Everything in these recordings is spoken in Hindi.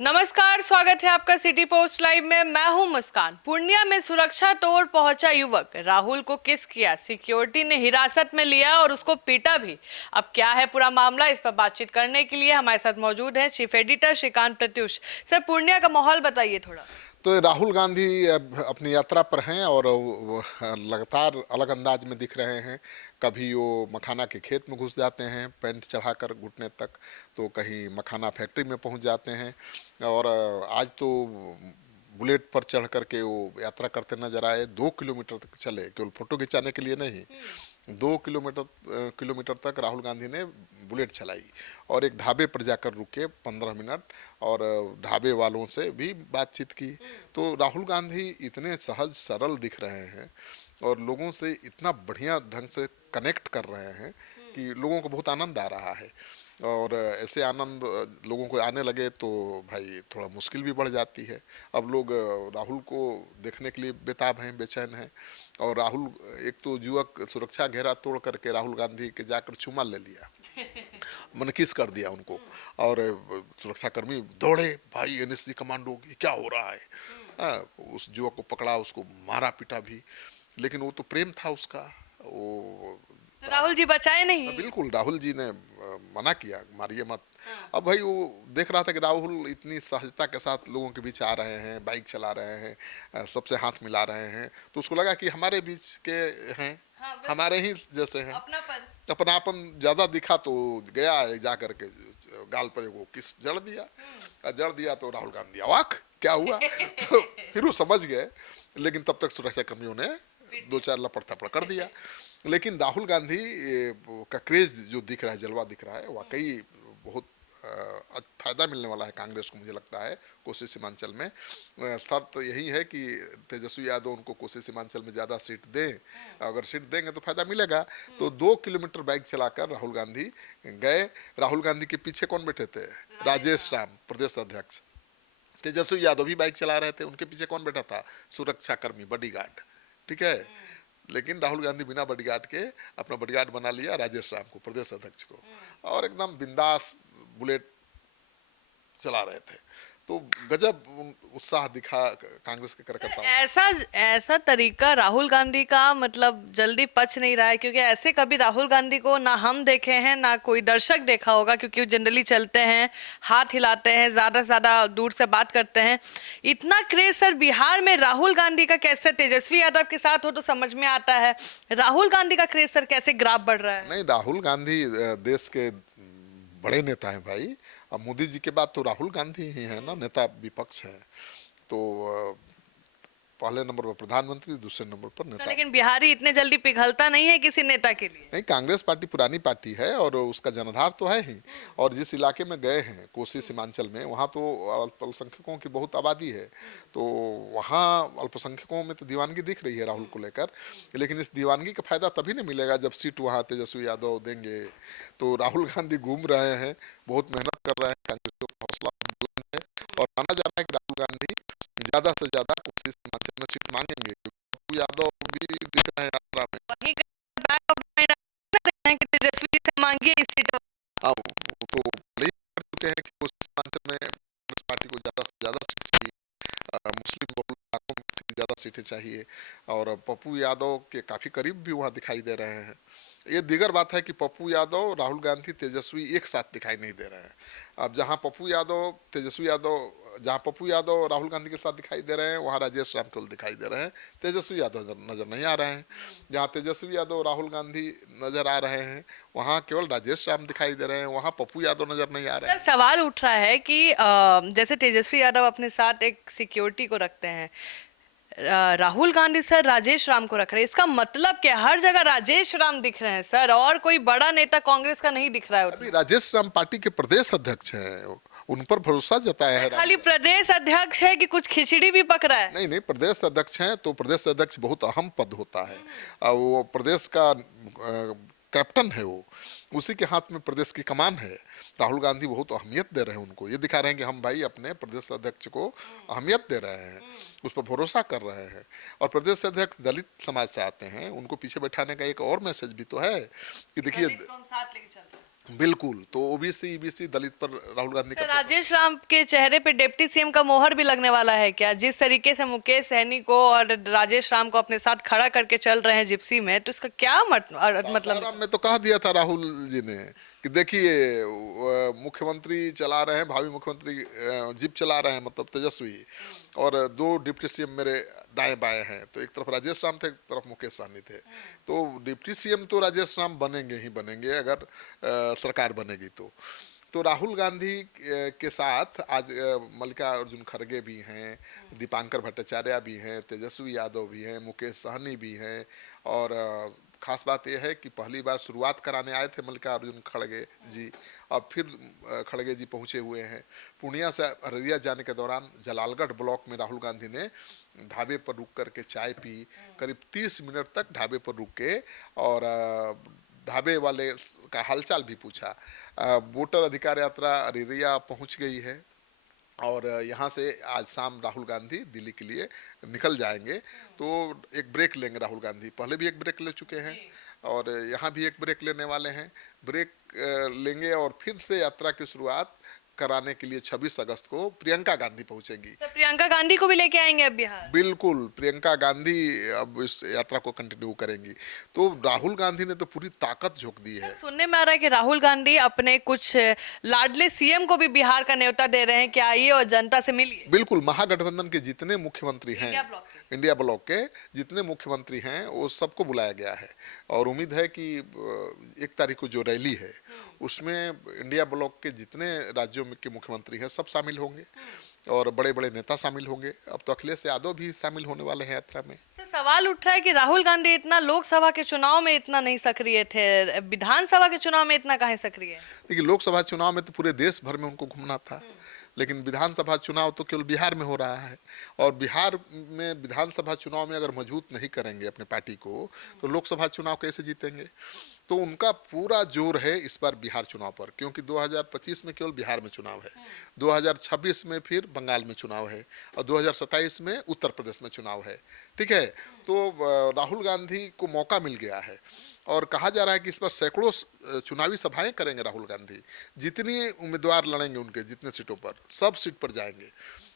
नमस्कार, स्वागत है आपका सिटी पोस्ट लाइव में। मैं हूं मुस्कान। पूर्णिया में सुरक्षा तोड़ पहुंचा युवक राहुल को किस किया, सिक्योरिटी ने हिरासत में लिया और उसको पीटा भी। अब क्या है पूरा मामला, इस पर बातचीत करने के लिए हमारे साथ मौजूद है chief editor Shrikant Pratyush. Sir, Purnia का माहौल बताइए थोड़ा। तो राहुल गांधी अपनी यात्रा पर हैं और वो लगातार अलग अंदाज में दिख रहे हैं। कभी वो मखाना के खेत में घुस जाते हैं पैंट चढ़ाकर घुटने तक, तो कहीं मखाना फैक्ट्री में पहुंच जाते हैं। और आज तो बुलेट पर चढ़ करके वो यात्रा करते नजर आए। 2 किलोमीटर तक चले, केवल फोटो खिंचाने के लिए नहीं। 2 किलोमीटर तक राहुल गांधी ने बुलेट चलाई और एक ढाबे पर जाकर रुके 15 मिनट और ढाबे वालों से भी बातचीत की। तो राहुल गांधी इतने सहज सरल दिख रहे हैं और लोगों से इतना बढ़िया ढंग से कनेक्ट कर रहे हैं कि लोगों को बहुत आनंद आ रहा है। और ऐसे आनंद लोगों को आने लगे तो भाई थोड़ा मुश्किल भी बढ़ जाती है। अब लोग राहुल को देखने के लिए बेताब हैं, बेचैन हैं। और राहुल, एक तो युवक सुरक्षा घेरा तोड़ करके राहुल गांधी के जाकर चुमा ले लिया, मन किस कर दिया उनको। और सुरक्षाकर्मी दौड़े, भाई एनएसजी कमांडो की क्या हो रहा है। उस युवक को पकड़ा, उसको मारा पीटा भी, लेकिन वो तो प्रेम था उसका। वो तो राहुल जी बचाए नहीं? बिल्कुल, राहुल जी ने मना किया, मारिए मत। अब भाई वो देख रहा था कि राहुल इतनी सहजता के साथ लोगों के बीच आ रहे हैं, बाइक चला रहे हैं, सबसे हाथ मिला रहे हैं, तो उसको लगा कि हमारे बीच के हैं। हाँ, हमारे ही जैसे हैं। अपनापन ज्यादा दिखा तो गया जा करके गाल पर वो किस जड़ दिया। जड़ दिया तो राहुल गांधी अवाक, क्या हुआ। तो फिर वो समझ गए, लेकिन तब तक सुरक्षा कर्मियों ने 2-4 लपड़ थपड़ कर दिया। लेकिन राहुल गांधी का क्रेज जो दिख रहा है, जलवा दिख रहा है, वाकई बहुत फायदा मिलने वाला है कांग्रेस को, मुझे लगता है कोसी सीमांचल में। शर्त यही है कि तेजस्वी यादव उनको कोसी सीमांचल में ज़्यादा सीट दें। अगर सीट देंगे तो फायदा मिलेगा। तो 2 किलोमीटर बाइक चलाकर राहुल गांधी गए। राहुल गांधी के पीछे कौन बैठे थे? राजेश राम, प्रदेश अध्यक्ष। तेजस्वी यादव भी बाइक चला रहे थे, उनके पीछे कौन बैठा था? सुरक्षा कर्मी, बॉडीगार्ड। ठीक है। लेकिन राहुल गांधी बिना बॉडीगार्ड के अपना बॉडीगार्ड बना लिया राजेश राम को, प्रदेश अध्यक्ष को, और एकदम बिंदास बुलेट चला रहे थे। तो गजब उत्साह दिखा कांग्रेस के कार्यकर्ताओं। ऐसा ऐसा तरीका राहुल गांधी का मतलब जल्दी पच नहीं रहा है, क्योंकि ऐसे कभी राहुल गांधी को ना हम देखे हैं ना कोई दर्शक देखा होगा, क्योंकि वो जनरली चलते हैं, हाथ हिलाते हैं, ज्यादा से ज्यादा दूर से बात करते हैं। इतना क्रेज सर बिहार में राहुल गांधी का कैसे? तेजस्वी यादव के साथ हो तो समझ में आता है, राहुल गांधी का क्रेज सर कैसे ग्राफ बढ़ रहा है? नहीं, राहुल गांधी देश के बड़े नेता हैं भाई। अब मोदी जी के बाद तो राहुल गांधी ही है ना, नेता विपक्ष है। तो पहले नंबर पर प्रधानमंत्री, दूसरे नंबर पर नेता। लेकिन बिहारी इतने जल्दी पिघलता नहीं है किसी नेता के लिए। नहीं, कांग्रेस पार्टी पुरानी पार्टी है और उसका जनाधार तो है ही। और जिस इलाके में गए हैं कोसी सीमांचल में, वहाँ तो अल्पसंख्यकों की बहुत आबादी है। तो वहाँ अल्पसंख्यकों में तो दीवानगी दिख रही है राहुल को लेकर। लेकिन इस दीवानगी का फायदा तभी नहीं मिलेगा जब सीट वहाँ तेजस्वी यादव देंगे। तो राहुल गांधी घूम रहे हैं, बहुत मेहनत कर रहे हैं, कांग्रेस का हौसला बुलंद है। और माना जा रहा है कि राहुल गांधी ज्यादा से ज्यादा कोसी सीमांचल में सीट मांगेंगे, क्योंकि पप्पू यादव भी दिख रहे हैं यात्रा में। बैक ऑफ माइंड रखते हैं कि तेजस्वी से मांगिए इस सीट। अब वो तो पहले ही कर चुके हैं कि कोसी सीमांचल में कांग्रेस पार्टी को ज्यादा से ज्यादा सीट चाहिए, मुस्लिम बहुल इलाकों में ज्यादा सीटें चाहिए। और पप्पू यादव के काफी करीब भी वहाँ दिखाई दे रहे हैं। ये दीगर बात है कि पप्पू यादव, राहुल गांधी, तेजस्वी एक साथ दिखाई नहीं दे रहे हैं। अब जहाँ पप्पू यादव, तेजस्वी यादव, जहाँ पप्पू यादव राहुल गांधी के साथ दिखाई दे रहे हैं, वहाँ राजेश राम केवल दिखाई दे रहे हैं, तेजस्वी यादव नजर नहीं आ रहे हैं। जहाँ तेजस्वी यादव राहुल गांधी नजर आ रहे हैं, वहाँ केवल राजेश राम दिखाई दे रहे हैं, वहाँ पप्पू यादव नजर नहीं आ रहे हैं। सवाल उठ रहा है कि जैसे तेजस्वी यादव अपने साथ एक सिक्योरिटी को रखते हैं, राहुल गांधी सर राजेश राम को रख रहे हैं, इसका मतलब क्या? हर जगह राजेश राम दिख रहे हैं सर, और कोई बड़ा नेता कांग्रेस का नहीं दिख रहा है। अभी राजेश राम पार्टी के प्रदेश अध्यक्ष हैं, उन पर भरोसा जताया है। खाली प्रदेश अध्यक्ष है कि कुछ खिचड़ी भी पक रहा है? नहीं नहीं, प्रदेश अध्यक्ष हैं तो प्रदेश अध्यक्ष बहुत अहम पद होता है। वो प्रदेश का कैप्टन है, वो उसी के हाथ में प्रदेश की कमान है। राहुल गांधी बहुत अहमियत दे रहे हैं उनको, ये दिखा रहे हैं कि हम भाई अपने प्रदेश अध्यक्ष को अहमियत दे रहे हैं, उस पर भरोसा कर रहे हैं। और प्रदेश अध्यक्ष दलित समाज से आते हैं, उनको पीछे बैठाने का एक और मैसेज भी तो है कि देखिए, बिल्कुल, तो ओबीसी, ईबीसी, दलित पर राहुल गांधी का तो राजेश राम के चेहरे पे डिप्टी सीएम का मोहर भी लगने वाला है क्या? जिस तरीके से मुकेश सहनी को और राजेश राम को अपने साथ खड़ा करके चल रहे हैं जिप्सी में, तो इसका क्या मतलब? सासाराम में तो कह दिया था राहुल जी ने कि देखिए मुख्यमंत्री चला रहे हैं, भावी मुख्यमंत्री जीप चला रहे हैं, मतलब तेजस्वी, और दो डिप्टी सीएम मेरे दाएं बाएं हैं, तो एक तरफ राजेश राम थे, एक तरफ मुकेश सहनी थे। तो डिप्टी सीएम तो राजेश राम बनेंगे ही बनेंगे, अगर सरकार बनेगी तो राहुल गांधी के साथ आज मल्लिकार्जुन खड़गे भी हैं, दीपांकर भट्टाचार्य भी हैं, तेजस्वी यादव भी हैं, मुकेश सहनी भी हैं, और खास बात यह है कि पहली बार शुरुआत कराने आए थे मल्लिकार्जुन खड़गे जी, अब फिर खड़गे जी पहुंचे हुए हैं। पूर्णिया से अररिया जाने के दौरान जलालगढ़ ब्लॉक में राहुल गांधी ने ढाबे पर रुक करके चाय पी, करीब 30 मिनट तक ढाबे पर रुक के, और ढाबे वाले का हालचाल भी पूछा। वोटर अधिकार यात्रा अररिया पहुंच गई है, और यहाँ से आज शाम राहुल गांधी दिल्ली के लिए निकल जाएंगे। तो एक ब्रेक लेंगे राहुल गांधी, पहले भी एक ब्रेक ले चुके हैं और यहाँ भी एक ब्रेक लेने वाले हैं। ब्रेक लेंगे और फिर से यात्रा की शुरुआत कराने के लिए 26 अगस्त को प्रियंका गांधी पहुंचेंगी। तो प्रियंका गांधी को भी लेके आएंगे अब बिहार? बिल्कुल, प्रियंका गांधी अब इस यात्रा को कंटिन्यू करेंगी। तो राहुल गांधी ने तो पूरी ताकत झोंक दी है। सुनने में आ रहा है कि राहुल गांधी अपने कुछ लाडले सीएम को भी बिहार का न्योता दे रहे हैं कि आइए और जनता से मिलिए। बिल्कुल, महागठबंधन के जितने मुख्यमंत्री हैं, इंडिया ब्लॉक के जितने मुख्यमंत्री हैं, वो सबको बुलाया गया है, और उम्मीद है कि 1 तारीख को जो रैली है उसमें इंडिया ब्लॉक के जितने राज्यों के मुख्यमंत्री हैं सब शामिल होंगे, और बड़े बड़े नेता शामिल होंगे। अब तो अखिलेश यादव भी शामिल होने वाले हैं यात्रा में। सर, सवाल उठ रहा है कि राहुल गांधी इतना लोकसभा के चुनाव में इतना नहीं सक्रिय थे, विधानसभा के चुनाव में इतना काहे सक्रिय है? देखिए, लोकसभा चुनाव में तो पूरे देश भर में उनको घूमना था, लेकिन विधानसभा चुनाव तो केवल बिहार में हो रहा है, और बिहार में विधानसभा चुनाव में अगर मजबूत नहीं करेंगे अपने पार्टी को, तो लोकसभा चुनाव कैसे जीतेंगे? तो उनका पूरा जोर है इस बार बिहार चुनाव पर, क्योंकि 2025 में केवल बिहार में चुनाव है, 2026 में फिर बंगाल में चुनाव है, और 2027 में उत्तर प्रदेश में चुनाव है। ठीक है, तो राहुल गांधी को मौका मिल गया है, और कहा जा रहा है कि इस पर सैकड़ों चुनावी सभाएं करेंगे राहुल गांधी। जितनी उम्मीदवार लड़ेंगे उनके जितने सीटों पर, सब सीट पर जाएंगे,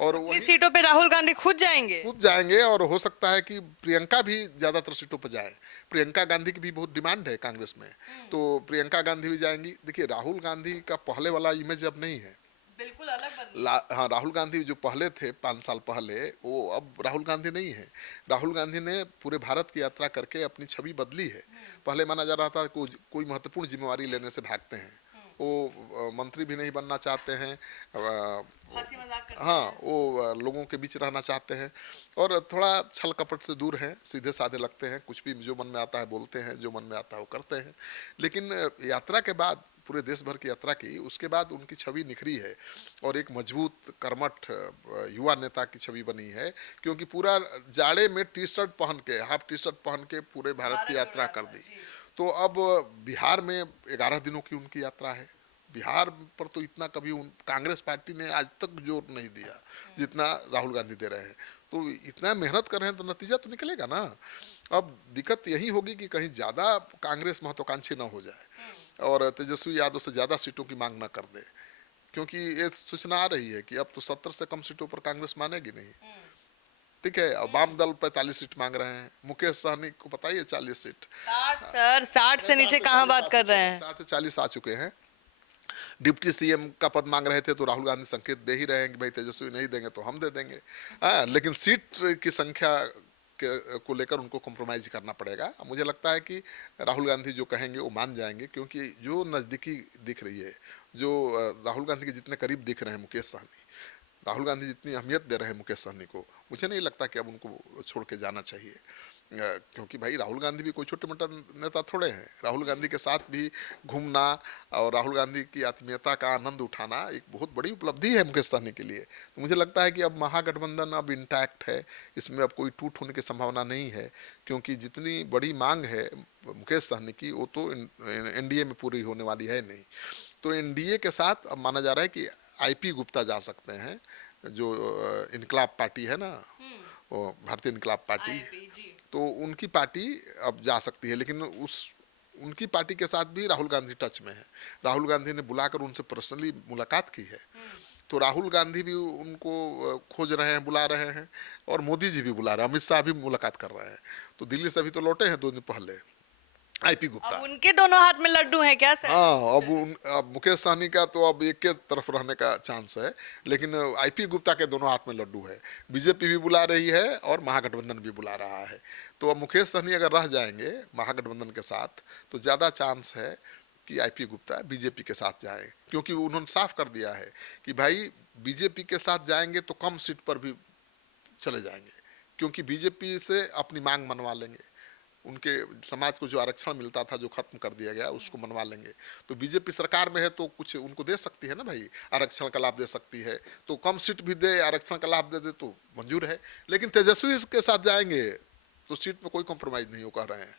और अपनी सीटों पे राहुल गांधी खुद जाएंगे? कूद जाएंगे, और हो सकता है कि प्रियंका भी ज्यादातर सीटों पर जाए। प्रियंका गांधी की भी बहुत डिमांड है कांग्रेस में, तो प्रियंका गांधी भी जाएंगी। देखिए, राहुल गांधी का पहले वाला इमेज अब नहीं है, बिल्कुल अलग बदला। हाँ, राहुल गांधी जो पहले थे 5 साल पहले, वो अब राहुल गांधी नहीं है। राहुल गांधी ने पूरे भारत की यात्रा करके अपनी छवि बदली है। पहले माना जा रहा था कि कोई महत्वपूर्ण जिम्मेवारी लेने से भागते हैं, वो मंत्री भी नहीं बनना चाहते हैं, हंसी मजाक करते हाँ, हैं। वो लोगों के बीच रहना चाहते हैं, और थोड़ा छल कपट से दूर हैं, सीधे साधे लगते हैं, कुछ भी जो मन में आता है बोलते हैं, जो मन में आता है वो करते हैं। लेकिन यात्रा के बाद, पूरे देश भर की यात्रा की, उसके बाद उनकी छवि निखरी है, और एक मजबूत कर्मठ युवा नेता की छवि बनी है, क्योंकि पूरा जाड़े में टी शर्ट पहन के, हाफ टी शर्ट पहन के पूरे भारत की यात्रा कर दी। तो अब बिहार में 11 दिनों की उनकी यात्रा है। बिहार पर तो इतना कभी कांग्रेस पार्टी ने आज तक जोर नहीं दिया जितना राहुल गांधी दे रहे हैं। तो इतना मेहनत कर रहे हैं तो नतीजा तो निकलेगा ना। अब दिक्कत यही होगी कि कहीं ज्यादा कांग्रेस महत्वाकांक्षी ना हो जाए और तेजस्वी यादव से ज्यादा सीटों की मांग ना कर दे, क्योंकि ये सूचना आ रही है कि अब तो 70 से कम सीटों पर कांग्रेस मानेगी नहीं। ठीक है, अब वाम दल 45 सीट मांग रहे हैं, मुकेश सहनी को पता ही है 40 सीट। 60 सर, 60 से नीचे कहाँ बात कर रहे हैं? 60 से 40 आ चुके हैं। डिप्टी सीएम का पद मांग रहे थे तो राहुल गांधी संकेत दे ही रहे हैं कि भाई तेजस्वी नहीं देंगे तो हम दे देंगे। लेकिन सीट की संख्या को लेकर उनको कॉम्प्रोमाइज करना पड़ेगा। मुझे लगता है कि राहुल गांधी जो कहेंगे वो मान जाएंगे, क्योंकि जो नज़दीकी दिख रही है, जो राहुल गांधी के जितने करीब दिख रहे हैं मुकेश सहनी, राहुल गांधी जितनी अहमियत दे रहे हैं मुकेश सहनी को, मुझे नहीं लगता कि अब उनको छोड़ के जाना चाहिए। क्योंकि भाई राहुल गांधी भी कोई छोटे मोटा नेता थोड़े हैं। राहुल गांधी के साथ भी घूमना और राहुल गांधी की आत्मीयता का आनंद उठाना एक बहुत बड़ी उपलब्धि है मुकेश सहनी के लिए। तो मुझे लगता है कि अब महागठबंधन अब इंटैक्ट है, इसमें अब कोई टूट होने की संभावना नहीं है, क्योंकि जितनी बड़ी मांग है मुकेश सहनी की वो तो एनडीए में पूरी होने वाली है नहीं। तो एनडीए के साथ अब माना जा रहा है कि आईपी गुप्ता जा सकते हैं, जो इनकलाब पार्टी है ना, वो भारतीय इनकलाब पार्टी, तो उनकी पार्टी अब जा सकती है। लेकिन उनकी पार्टी के साथ भी राहुल गांधी टच में है। राहुल गांधी ने बुलाकर उनसे पर्सनली मुलाकात की है। तो राहुल गांधी भी उनको खोज रहे हैं, बुला रहे हैं, और मोदी जी भी बुला रहे हैं, अमित शाह भी मुलाकात कर रहे हैं। तो दिल्ली से अभी तो लौटे हैं 2 दिन पहले आईपी गुप्ता। अब उनके दोनों हाथ में लड्डू हैं क्या सर? हाँ, अब मुकेश सहनी का तो अब एक के तरफ रहने का चांस है, लेकिन आईपी गुप्ता के दोनों हाथ में लड्डू है। बीजेपी भी बुला रही है और महागठबंधन भी बुला रहा है। तो अब मुकेश सहनी अगर रह जाएंगे महागठबंधन के साथ तो ज़्यादा चांस है कि आईपी गुप्ता बीजेपी के साथ जाए, क्योंकि उन्होंने साफ कर दिया है कि भाई बीजेपी के साथ जाएंगे तो कम सीट पर भी चले जाएंगे, क्योंकि बीजेपी से अपनी मांग मनवा लेंगे। उनके समाज को जो आरक्षण मिलता था, जो खत्म कर दिया गया, उसको मनवा लेंगे। तो बीजेपी सरकार में है तो कुछ उनको दे सकती है ना भाई, आरक्षण का लाभ दे सकती है। तो कम सीट भी दे, आरक्षण का लाभ दे दे तो मंजूर है। लेकिन तेजस्वी के साथ जाएंगे तो सीट में कोई कॉम्प्रोमाइज नहीं हो कह रहे हैं,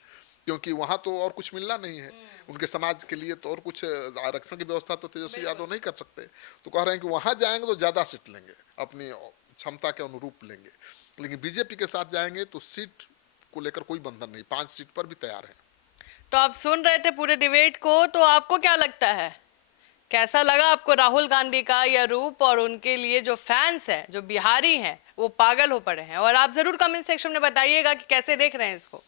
क्योंकि वहां तो और कुछ मिलना नहीं है उनके समाज के लिए। तो और कुछ आरक्षण की व्यवस्था तो तेजस्वी यादव नहीं कर सकते। तो कह रहे हैं कि वहां जाएंगे तो ज्यादा सीट लेंगे, अपनी क्षमता के अनुरूप लेंगे। लेकिन बीजेपी के साथ जाएंगे तो सीट को लेकर कोई बंधन नहीं, 5 सीट पर भी तैयार है। तो आप सुन रहे थे पूरे डिबेट को, तो आपको क्या लगता है, कैसा लगा आपको राहुल गांधी का यह रूप? और उनके लिए जो फैंस हैं, जो बिहारी हैं, वो पागल हो पड़े हैं। और आप जरूर कमेंट सेक्शन में बताइएगा कि कैसे देख रहे हैं इसको।